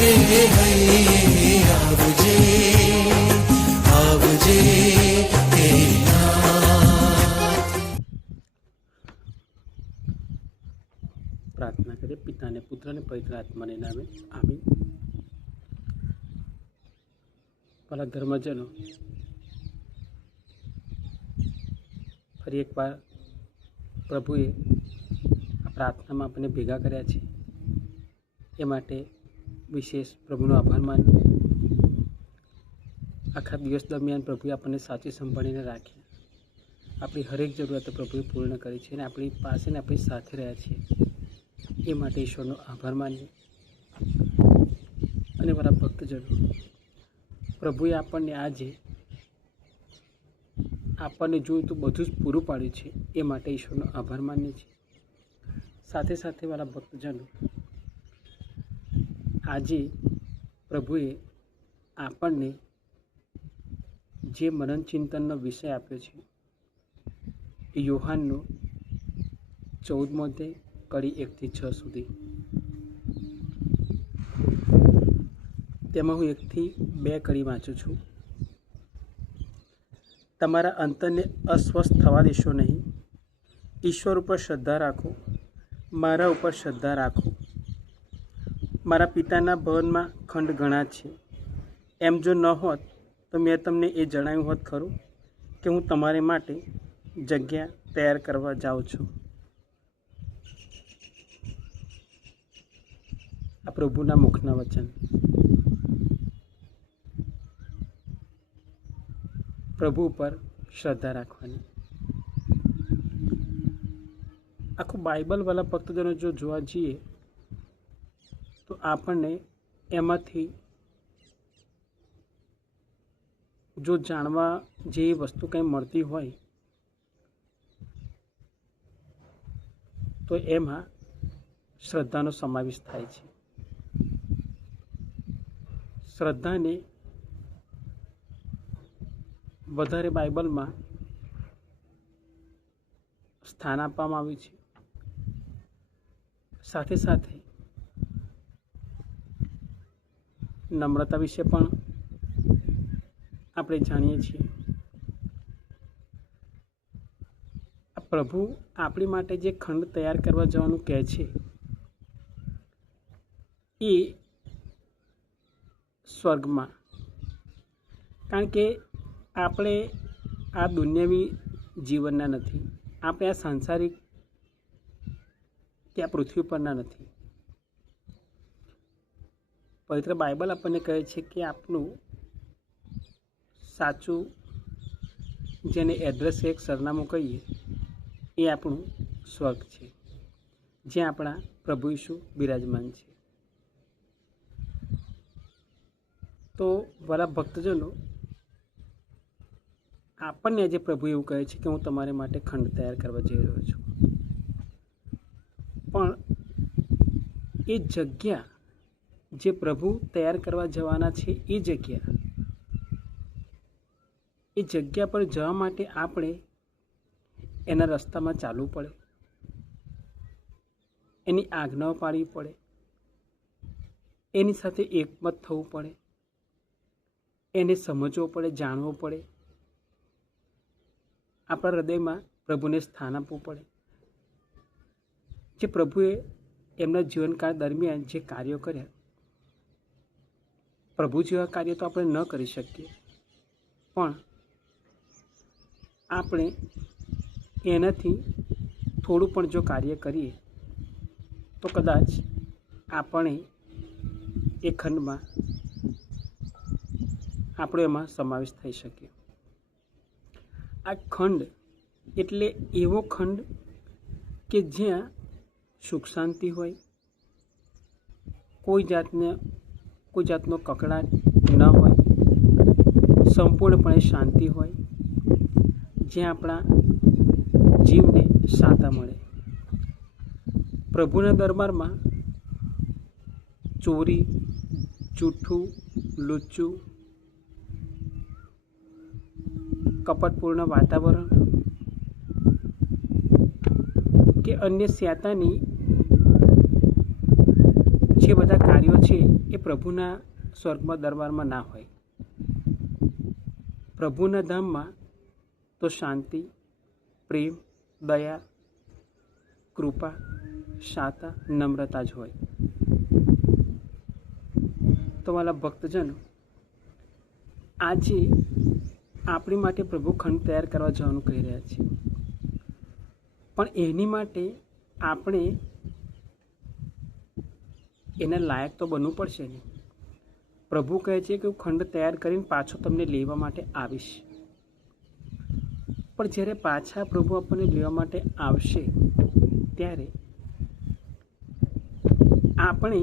રે હૈ આવજે આવજે હે નાથ। પ્રાર્થના કરીએ। પિતાને પુત્રને પવિત્ર આત્માને નામે આમીન। ભલા ધર્મજનો, ફરી એકવાર પ્રભુએ આ પ્રાર્થનામાં આપણને ભેગા કર્યા છે, એ માટે વિશેષ પ્રભુનો આભાર માનીએ। આખા દિવસ દરમિયાન પ્રભુએ આપણને સાચી સંભાળીને રાખ્યા, આપણી હરેક જરૂરિયાતો પ્રભુએ પૂર્ણ કરી છે અને આપણી પાસે ને આપણી સાથે રહ્યા છે, એ માટે ઈશ્વરનો આભાર માનીએ। અને મારા ભક્તજનો, પ્રભુએ આપણને આજે આપણને જોયું તો બધું જ પૂરું પાડ્યું છે, એ માટે ઈશ્વરનો આભાર માનીએ છીએ। સાથે સાથે મારા ભક્તજનો, આજે પ્રભુએ આપણને જે મનન ચિંતનનો વિષય આપ્યો છે, યોહાનનો 14મો અધ્યાય કડી 1 થી 6 સુધી। તેમાં હું 1 થી 2 કડી વાંચું છું। તમારા અંતરને અસ્વસ્થ થવા દેશો નહીં। ઈશ્વર ઉપર શ્રદ્ધા રાખો, મારા ઉપર શ્રદ્ધા રાખો। મારા પિતાના ભવનમાં ખંડ ઘણા છે, એમ જો ન હોત તો મેં તમને એ જણાવ્યું હોત ખરું કે હું તમારે માટે જગ્યા તૈયાર કરવા જાઉં છું। આ પ્રભુના મુખના વચન। પ્રભુ ઉપર શ્રદ્ધા રાખવાની। આખું બાઇબલ વાળા ભક્તજનો જો જોવા જઈએ તો આપણને એમાંથી જો જાણવા જેવી વસ્તુ કંઈ મળતી હોય તો એમાં શ્રદ્ધાનો સમાવેશ થાય છે। શ્રદ્ધાને વધારે બાઇબલમાં સ્થાન આપવામાં આવ્યું છે। સાથે સાથે નમ્રતા વિશે પણ આપણે જાણીએ છીએ। આ પ્રભુ આપણી માટે જે ખંડ તૈયાર કરવા જવાનું કહે છે, એ સ્વર્ગમાં, કારણ કે આપણે આ દુનિયાવી જીવનના નથી, આપણે આ સાંસારિક કે આ પૃથ્વી પરના નથી। પવિત્ર બાઇબલ આપણને કહે છે કે આપણું સાચું જેને એડ્રેસ એક સરનામું કહીએ, એ આપણું સ્વર્ગ છે, જ્યાં આપણા પ્રભુ ઈસુ બિરાજમાન છે। તો વાલા ભક્તજનો, આપણને આજે પ્રભુ એવું કહે છે કે હું તમારે માટે ખંડ તૈયાર કરવા જઈ રહ્યો છું, પણ એ જગ્યા જે પ્રભુ તૈયાર કરવા જવાના છે, એ જગ્યા પર જવા માટે આપણે એના રસ્તામાં ચાલવું પડે, એની આજ્ઞાઓ પાળવી પડે, એની સાથે એકમત થવું પડે, એને સમજવો પડે, જાણવો પડે, આપણા હૃદયમાં પ્રભુને સ્થાન આપવું પડે। જે પ્રભુએ એમના જીવનકાળ દરમિયાન જે કાર્યો કર્યા, પ્રભુ જેવા કાર્ય તો આપણે ન કરી શકીએ, પણ આપણે એનાથી થોડું પણ જો કાર્ય કરીએ તો કદાચ આપણે એ ખંડમાં આપણો એમાં સમાવેશ થઈ શકે। આ ખંડ એટલે એવો ખંડ કે જ્યાં સુખ શાંતિ હોય, કોઈ જાતનો કકળાટ ન હોય, સંપૂર્ણપણે શાંતિ હોય, જ્યાં આપણા જીવને શાંતા મળે। પ્રભુના દરબારમાં ચોરી, જૂઠું, લુચ્ચું, કપટપૂર્ણ વાતાવરણ કે અન્ય શૈતાની જે જે બધા કાર્યો છે એ પ્રભુના સ્વર્ગમાં દરબારમાં ના હોય. પ્રભુના ધામમાં તો શાંતિ, પ્રેમ, દયા, કૃપા, શાતા, નમ્રતા જ હોય. તો વાલા ભક્તજનો, આજે આપણી માટે પ્રભુ ખંડ તૈયાર કરવા જવાનું કહી રહ્યા છે, પણ એની માટે આપણે એના લાયક તો બનવું પડશે ને. પ્રભુ કહે છે કે હું ખંડ તૈયાર કરીને પાછો તમને લેવા માટે આવીશ. પણ જ્યારે પાછા પ્રભુ આપણને લેવા માટે આવશે ત્યારે આપણે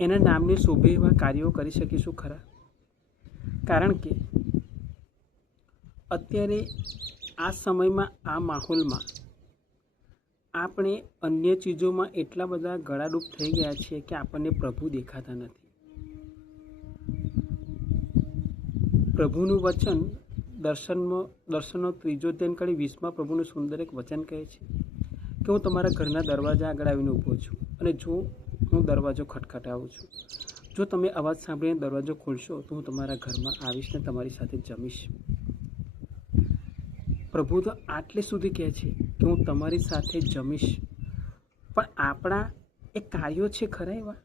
એના નામને શોભે એવા કાર્યો કરી શકીશું ખરા? કારણ કે અત્યારે આ સમયમાં, આ માહોલમાં આપણે અન્ય ચીજોમાં એટલા બધા ગળાડૂબ થઈ ગયા છીએ કે આપણને પ્રભુ દેખાતા નથી. પ્રભુનું વચન દર્શનનો ત્રીજો અધ્યાય કડી 20માં પ્રભુનું સુંદર એક વચન કહે છે કે હું તમારા ઘરના દરવાજા આગળ આવીને ઊભો છું અને જો હું દરવાજો ખટખટાવું છું, જો તમે અવાજ સાંભળીને દરવાજો ખોલશો તો હું તમારા ઘરમાં આવીશ ને તમારી સાથે જમીશ. પ્રભુ તો આટલે સુધી કહે છે કે હું તમારી સાથે જમીશ, પણ આપણા એ કાર્યો છે ખરા એવા?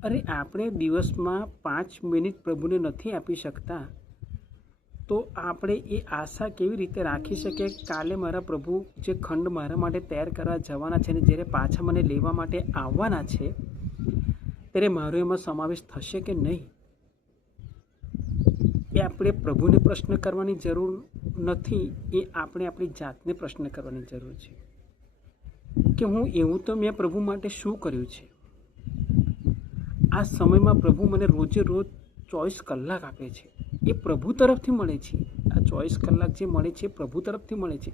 અરે આપણે દિવસમાં 5 મિનિટ પ્રભુને નથી આપી શકતા તો આપણે એ આશા કેવી રીતે રાખી શકીએ કાલે મારા પ્રભુ જે ખંડ મારા માટે તૈયાર કરવા જવાના છે ને જ્યારે પાછા મને લેવા માટે આવવાના છે ત્યારે મારો એમાં સમાવેશ થશે કે નહીં? એ આપણે પ્રભુને પ્રશ્ન કરવાની જરૂર નથી, એ આપણે આપણી જાતને પ્રશ્ન કરવાની જરૂર છે કે હું એવું તો મેં પ્રભુ માટે શું કર્યું છે? આ સમયમાં પ્રભુ મને રોજે રોજ 24 કલાક આપે છે, એ પ્રભુ તરફથી મળે છે. આ 24 કલાક જે મળે છે પ્રભુ તરફથી મળે છે.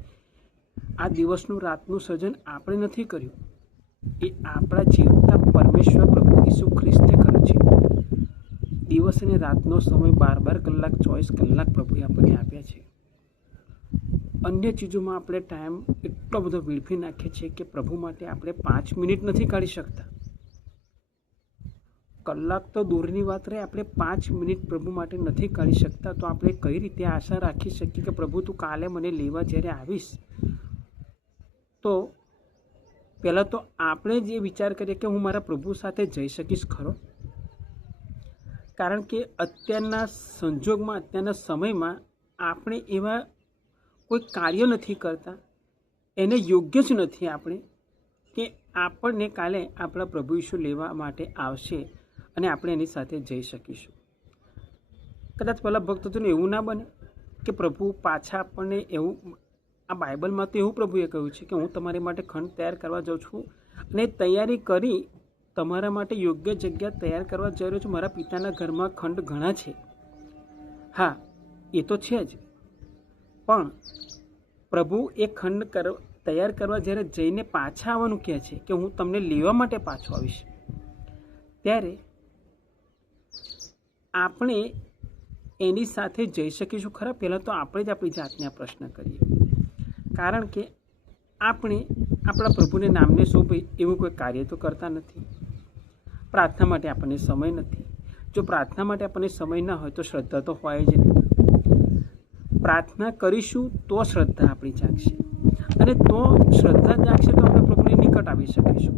આ દિવસનું રાતનું સર્જન આપણે નથી કર્યું, એ આપણા જીવતા પરમેશ્વર પ્રભુ ઈસુ ખ્રિસ્તે કર્યું છે. દિવસ અને રાતનો સમય 12 કલાક 24 કલાક પ્રભુએ આપણને આપ્યા છે. અન્ય ચીજોમાં આપણે ટાઈમ એટલો બધો વેડફી નાખીએ છીએ કે પ્રભુ માટે આપણે 5 મિનિટ નથી કાઢી શકતા. કલાક તો દૂરની વાત રહે, આપણે 5 મિનિટ પ્રભુ માટે નથી કાઢી શકતા. તો આપણે કઈ રીતે આશા રાખી શકીએ કે પ્રભુ તું કાલે મને લેવા જ્યારે આવીશ તો પહેલાં તો આપણે જે વિચાર કરીએ કે હું મારા પ્રભુ સાથે જઈ શકીશ ખરો? કારણ કે અત્યારના સંજોગમાં, અત્યારના સમયમાં આપણે એવા કોઈ કાર્ય નથી કરતા, એને યોગ્ય જ નથી આપણે કે આપણને કાલે આપણા પ્રભુ ઈસુ લેવા માટે આવશે અને આપણે એની સાથે જઈ શકીશું. કદાચ પહેલાં ભક્તોને એવું ના બને કે પ્રભુ પાછા આપણને એવું, આ બાઇબલમાં તો એવું પ્રભુએ કહ્યું છે કે હું તમારી માટે ખંડ તૈયાર કરવા જાઉં છું અને તૈયારી કરી તમારા માટે યોગ્ય જગ્યા તૈયાર કરવા જઈ રહ્યો છું. મારા પિતાના ઘરમાં ખંડ ઘણા છે. હા, એ તો છે જ, પણ પ્રભુ એ ખંડ તૈયાર કરવા જ્યારે જઈને પાછા આવવાનું કહે છે કે હું તમને લેવા માટે પાછો આવીશ, ત્યારે આપણે એની સાથે જઈ શકીશું ખરા? પહેલાં તો આપણે જ આપણી જાતને આ પ્રશ્ન કરીએ. કારણ કે આપણે આપણા પ્રભુને નામને શોભે એવું કોઈ કાર્ય તો કરતા નથી. પ્રાર્થના માટે આપણને સમય નથી. જો પ્રાર્થના માટે આપણને સમય ના હોય તો શ્રદ્ધા તો હોય જ નહીં. પ્રાર્થના કરીશું તો શ્રદ્ધા આપણી જાગશે, અને તો શ્રદ્ધા જાગશે તો આપણે પ્રભુની નિકટ આવી શકીશું.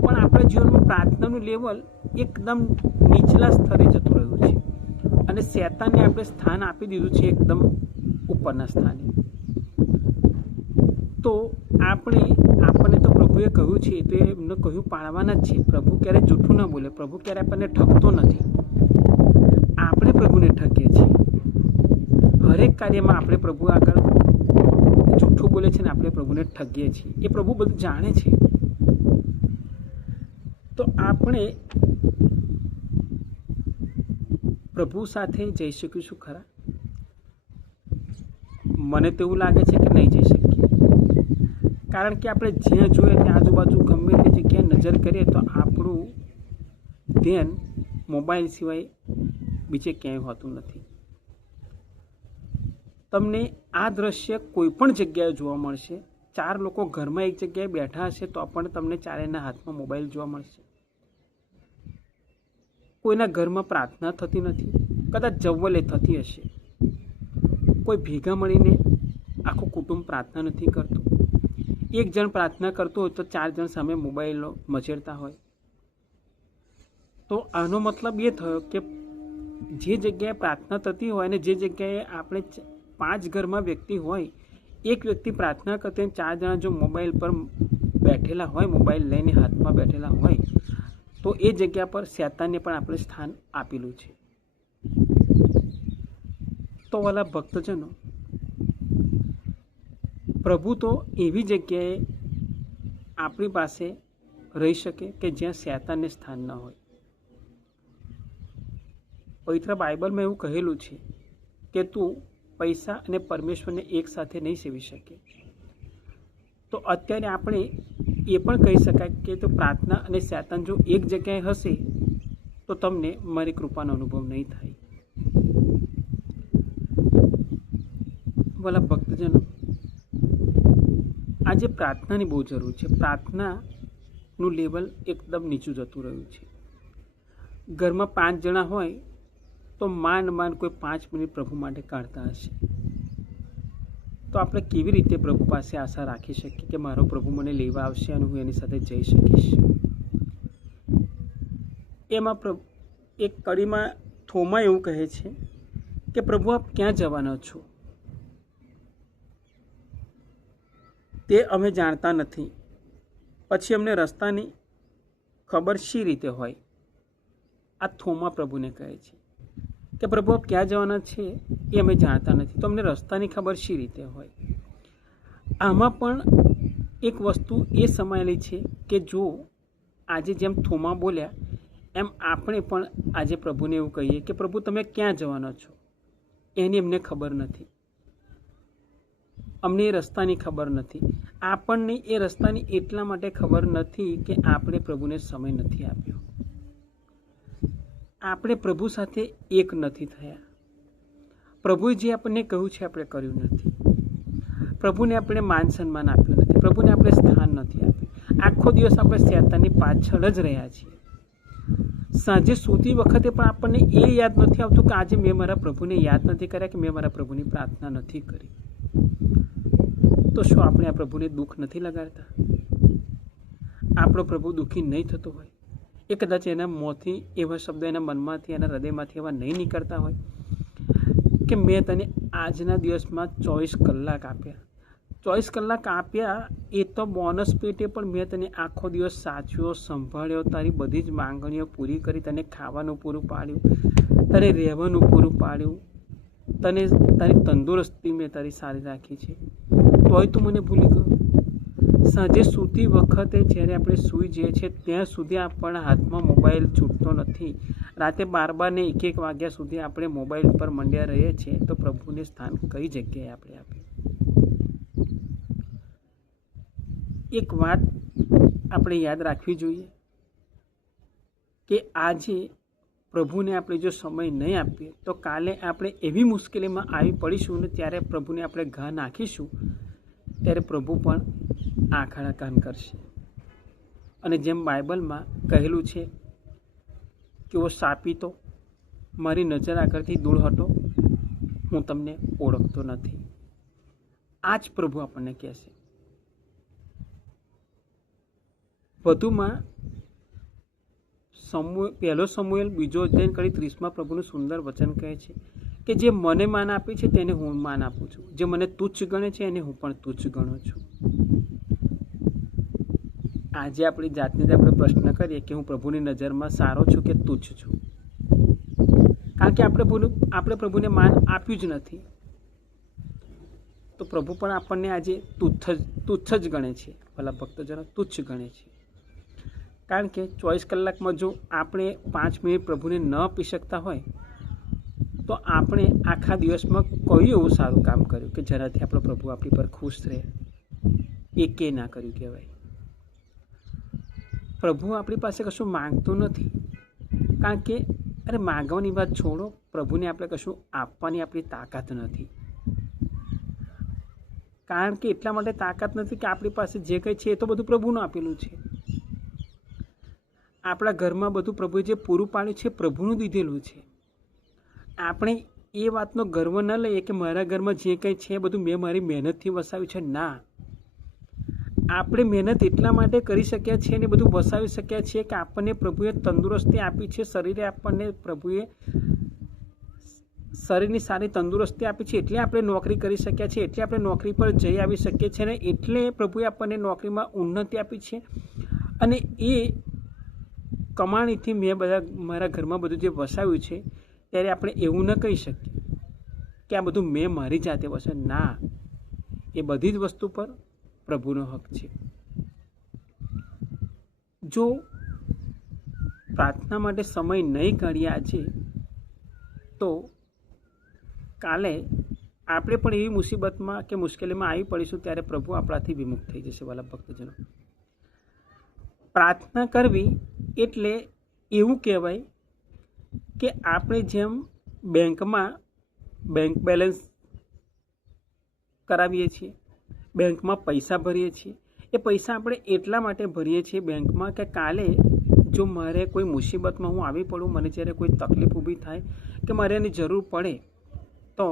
પણ આપણા જીવનમાં પ્રાર્થનાનું લેવલ એકદમ નીચલા સ્તરે જતું રહ્યું છે અને શૈતાનને આપણે સ્થાન આપી દીધું છે એકદમ ઉપરના સ્થાને. તો આપણને તો પ્રભુએ કહ્યું છે તો એમને કહ્યું પાળવાના જ છે. પ્રભુ ક્યારેય જૂઠું ના બોલે, પ્રભુ ક્યારેય આપણને ઠગતો નથી. આપણે પ્રભુને ઠગીએ છીએ. હરેક કાર્યમાં આપણે પ્રભુ આગળ જૂઠું બોલે છે ને આપણે પ્રભુને ઠગીએ છીએ. એ પ્રભુ બધું જાણે છે. તો આપણે પ્રભુ સાથે જઈ શકીશું ખરા? મને તો એવું લાગે છે કે નહીં જઈ શકીએ. કારણ કે આપણે જ્યાં જોઈએ ત્યાં આજુબાજુ ગમે તે જગ્યાએ નજર કરીએ તો આપણું ધ્યાન મોબાઈલ સિવાય બીજે ક્યાંય હોતું નથી. તમને આ દ્રશ્ય કોઈ પણ જગ્યાએ જોવા મળશે 4 લોકો ઘરમાં એક જગ્યાએ બેઠા હશે તો પણ તમને ચારેયના હાથમાં મોબાઈલ જોવા મળશે. કોઈના ઘરમાં પ્રાર્થના થતી નથી, કદાચ જવલે થતી હશે. કોઈ ભેગા મળીને આખું કુટુંબ પ્રાર્થના નથી કરતું. એક જણ પ્રાર્થના કરતો હોય તો 4 જણ સામે મોબાઈલો મચેડતા હોય. તો આનો મતલબ એ થયો કે જે જગ્યાએ પ્રાર્થના થતી હોય અને જે જગ્યાએ આપણે 5 ઘરમાં વ્યક્તિ હોય, એક વ્યક્તિ પ્રાર્થના કરતી 4 જણા જો મોબાઈલ પર બેઠેલા હોય, મોબાઈલ લઈને હાથમાં બેઠેલા હોય, તો એ જગ્યા પર શૈતાનને પણ આપણે સ્થાન આપેલું છે. તો વાલા ભક્તજનો, પ્રભુ તો એવી જગ્યાએ આપણી પાસે રહી શકે કે જ્યાં શૈતાનને સ્થાન ન હોય. પવિત્ર બાઇબલમાં એવું કહેલું છે કે તું પૈસા અને પરમેશ્વરને એક સાથે નહીં સેવી શકે. તો અત્યારે આપણે એ પણ કહી શકાય કે તો પ્રાર્થના અને શૈતાન જો એક જગ્યાએ હશે તો તમને મારી કૃપાનો અનુભવ નહીં થાય. ભલા ભક્તજનો, આજે પ્રાર્થનાની બહુ જરૂર છે. પ્રાર્થનાનું લેવલ એકદમ નીચું જતું રહ્યું છે. ઘરમાં 5 જણા હોય તો માંડ કોઈ 5 મિનિટ પ્રભુ માટે કાઢતા હશે. તો આપણે કેવી રીતે પ્રભુ પાસે આશા રાખી શકીએ કે મારો પ્રભુ મને લેવા આવશે અને હું એની સાથે જઈ શકીશ? એમાં એક કડીમાં થોમા એવું કહે છે કે પ્રભુ આપ ક્યાં જવાના છો તે અમે જાણતા નથી, પછી અમને રસ્તાની ખબર શી રીતે હોય? આ થોમા પ્રભુને કહે છે કે પ્રભુ આપ ક્યાં જવાના છે એ અમે જાણતા નથી, તો અમને રસ્તાની ખબર શી રીતે હોય? આમાં પણ એક વસ્તુ એ સમાયેલી છે કે જો આજે જેમ થોમા બોલ્યા એમ આપણે પણ આજે પ્રભુને એવું કહીએ કે પ્રભુ તમે ક્યાં જવાના છો એની અમને ખબર નથી, અમને એ રસ્તાની ખબર નથી. આપણને એ રસ્તાની એટલા માટે ખબર નથી કે આપણે પ્રભુને સમય નથી આપ્યો, આપણે પ્રભુ સાથે એક નથી થયા. પ્રભુએ જે આપણને કહ્યું છે આપણે કર્યું નથી, પ્રભુને આપણે માન સન્માન આપ્યું નથી, પ્રભુને આપણે સ્થાન નથી આપ્યું. આખો દિવસ આપણે શૈતાનની પાછળ જ રહ્યા છીએ. સાંજે સૂતી વખતે પણ આપણને એ યાદ નથી આવતું કે આજે મેં મારા પ્રભુને યાદ નથી કર્યા, કે મેં મારા પ્રભુની પ્રાર્થના નથી કરી. તો શું આપણે આ પ્રભુને દુઃખ નથી લગાડતા? આપણો પ્રભુ દુઃખી નહીં થતો હોય? એ કદાચ એના મોંથી એવા શબ્દો એના મનમાંથી, એના હૃદયમાંથી એવા નહીં નીકળતા હોય કે મેં તને આજના દિવસમાં 24 કલાક આપ્યા, 24 કલાક આપ્યા એ તો બોનસ પેટે પણ મેં તને આખો દિવસ સાચવ્યો, સંભાળ્યો, તારી બધી જ માંગણીઓ પૂરી કરી, તને ખાવાનું પૂરું પાડ્યું, તને રહેવાનું પૂરું પાડ્યું, તને તારી તંદુરસ્તી મેં તારી સારી રાખી છે, તોય તું મને ભૂલી ગયો. સાંજે સૂતી વખતે જ્યારે આપણે સૂઈ જઈએ છીએ ત્યાં સુધી આપણા હાથમાં મોબાઈલ છૂટતો નથી. રાતે 12 ને 1 વાગ્યા સુધી આપણે મોબાઈલ પર મંડ્યા રહીએ છીએ. તો પ્રભુને સ્થાન કઈ જગ્યાએ આપણે આપ્યું? એક વાત આપણે યાદ રાખવી જોઈએ કે આજે પ્રભુને આપણે જો સમય નહીં આપીએ તો કાલે આપણે એવી મુશ્કેલીમાં આવી પડીશું ને ત્યારે પ્રભુને આપણે ઘા નાખીશું ત્યારે પ્રભુ પણ આંખ કાન કરશે. અને જેમ બાઇબલમાં કહેલું છે કે ઓ શાપિતો, મારી નજર આગળથી દૂર હટો, હું તમને ઓળખતો નથી. આ જ પ્રભુ આપણને કહેશે. વધુમાં પહેલો સમુએલ 2 અધ્યાય કડી 30 પ્રભુનું સુંદર વચન કહે છે કે જે મને માન આપે છે તેને હું માન આપું છું, જે મને તુચ્છ ગણે છે એને હું પણ તુચ્છ ગણું છું. આજે આપણી જાતને જ આપણે પ્રશ્ન કરીએ કે હું પ્રભુની નજરમાં સારો છું કે તુચ્છ છું? કારણ કે આપણે પ્રભુને માન આપ્યું જ નથી. તો પ્રભુ પણ આપણને આજે તુચ્છ જ ગણે છે. ભલા ભક્તજનો, તુચ્છ ગણે છે. કારણ કે 24 કલાકમાં જો આપણે 5 મિનિટ પ્રભુને ન આપી શકતા હોય તો આપણે આખા દિવસમાં કયું એવું સારું કામ કર્યું કે જેનાથી આપણો પ્રભુ આપણી પર ખુશ રહે? એકે ના કર્યું કહેવાય. પ્રભુ આપણી પાસે કશું માંગતો નથી. કારણ કે અરે માગવાની વાત છોડો, પ્રભુને આપણે કશું આપવાની આપણી તાકાત નથી. કારણ કે એટલા માટે તાકાત નથી કે આપણી પાસે જે કંઈ છે એ તો બધું પ્રભુનું આપેલું છે. આપણા ઘરમાં બધું પ્રભુએ જે પૂરું પાડ્યું છે પ્રભુનું દીધેલું છે. આપણે એ વાતનો ગર્વ ન લઈએ કે મારા ઘરમાં જે કંઈ છે એ બધું મેં મારી મહેનતથી વસાવ્યું છે. ના, આપણે મહેનત એટલા માટે કરી શક્યા છીએ અને બધું વસાવી શક્યા છીએ કે આપણને પ્રભુએ તંદુરસ્તી આપી છે. શરીરે આપણને પ્રભુએ શરીરની સારી તંદુરસ્તી આપી છે એટલે આપણે નોકરી કરી શક્યા છીએ, એટલે આપણે નોકરી પર જઈ આવી શકીએ છીએ અને એટલે પ્રભુએ આપણને નોકરીમાં ઉન્નતિ આપી છે. અને એ કમાણીથી મેં મારા ઘરમાં બધું જે વસાવ્યું છે ત્યારે આપણે એવું ન કહી શકીએ કે આ બધું મેં મારી જાતે વસાવ્યું. ના, એ બધી જ વસ્તુ પર પ્રભુનો હક છે. જો પ્રાર્થના માટે સમય નહીં કાઢીએ આજે, તો કાલે આપણે પણ એવી મુસીબતમાં કે મુશ્કેલીમાં આવી પડીશું ત્યારે પ્રભુ આપણાથી વિમુખ થઈ જશે. વાલા ભક્તજનો, પ્રાર્થના કરવી એટલે એવું કહેવાય કે આપણે જેમ બેંકમાં બેંક બેલેન્સ કરાવીએ છીએ, બેંકમાં પૈસા ભરીએ છીએ. એ પૈસા આપણે એટલા માટે ભરીએ છીએ બેંકમાં કે કાલે જો મારે કોઈ મુસીબતમાં હું આવી પડું, મને જ્યારે કોઈ તકલીફ ઊભી થાય કે મારે એની જરૂર પડે તો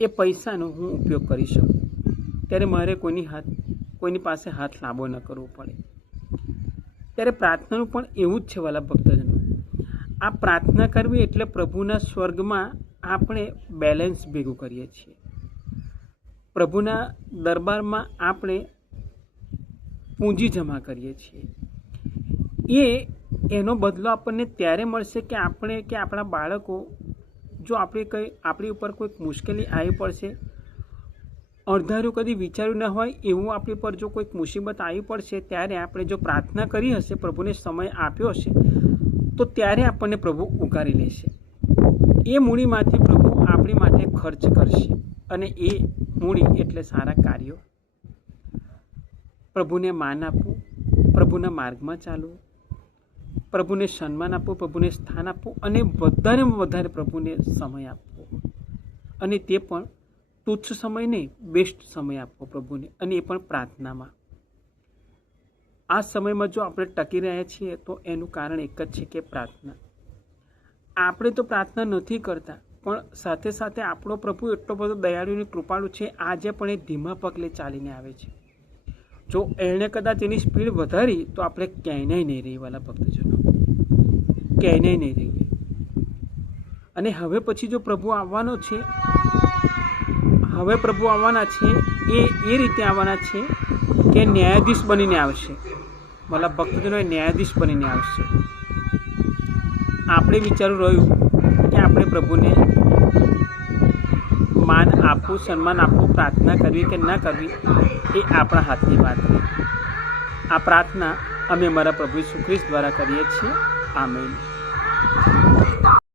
એ પૈસાનો હું ઉપયોગ કરી શકું. ત્યારે મારે કોઈની પાસે હાથ લાંબો ન કરવો પડે. ત્યારે પ્રાર્થનાનું પણ એવું જ છે વાલા ભક્તજનો. આ પ્રાર્થના કરવી એટલે પ્રભુના સ્વર્ગમાં આપણે બેલેન્સ ભેગું કરીએ છીએ. પ્રભુના દરબારમાં આપણે પૂંજી જમા કરીએ છીએ. એનો બદલો આપણને ત્યારે મળશે કે આપણે કે આપણા બાળકો, જો આપણી ઉપર કોઈક મુશ્કેલી આવી પડશે, અણધાર્યું કદી વિચાર્યું ન હોય એવું આપણી પર જો કોઈક મુસીબત આવી પડશે, ત્યારે આપણે જો પ્રાર્થના કરી હશે, પ્રભુને સમય આપ્યો હશે, તો ત્યારે આપણને પ્રભુ ઉગારી લેશે. એ મૂડીમાંથી પ્રભુ આપણી માટે ખર્ચ કરશે અને એ મૂડી એટલે સારા કાર્યો. પ્રભુને માન આપવું, પ્રભુના માર્ગમાં ચાલવું, પ્રભુને સન્માન આપવું, પ્રભુને સ્થાન આપવું અને વધારેમાં વધારે પ્રભુને સમય આપવો. અને તે પણ તુચ્છ સમય નહીં, બેસ્ટ સમય આપવો પ્રભુને, અને એ પણ પ્રાર્થનામાં. આ સમયમાં જો આપણે ટકી રહ્યા છીએ તો એનું કારણ એક જ છે કે પ્રાર્થના. આપણે તો પ્રાર્થના નથી કરતા, પણ સાથે સાથે આપણો પ્રભુ એટલો બધો દયાળુ અને કૃપાળુ છે, આજે પણ એ ધીમા પગલે ચાલીને આવે છે. જો એણે કદાચ એની સ્પીડ વધારી તો આપણે ક્યાંય નહીં રહીએ વાલા ભક્તજનો, ક્યાંય નહીં રહીએ. અને હવે પછી જો પ્રભુ આવવાનો છે, હવે પ્રભુ આવવાના છે એ રીતે આવવાના છે કે ન્યાયાધીશ બનીને આવશે. વાલા ભક્તજનો, એ ન્યાયાધીશ બનીને આવશે. આપણે વિચારું રહ્યું કે આપણે પ્રભુને માન આપવું, સન્માન આપવું, પ્રાર્થના કરવી કે ના કરવી, એ આપણા હાથની વાત છે. આ પ્રાર્થના અમે અમારા પ્રભુ ઈસુ ખ્રિસ્ત દ્વારા કરીએ છીએ. આમેન.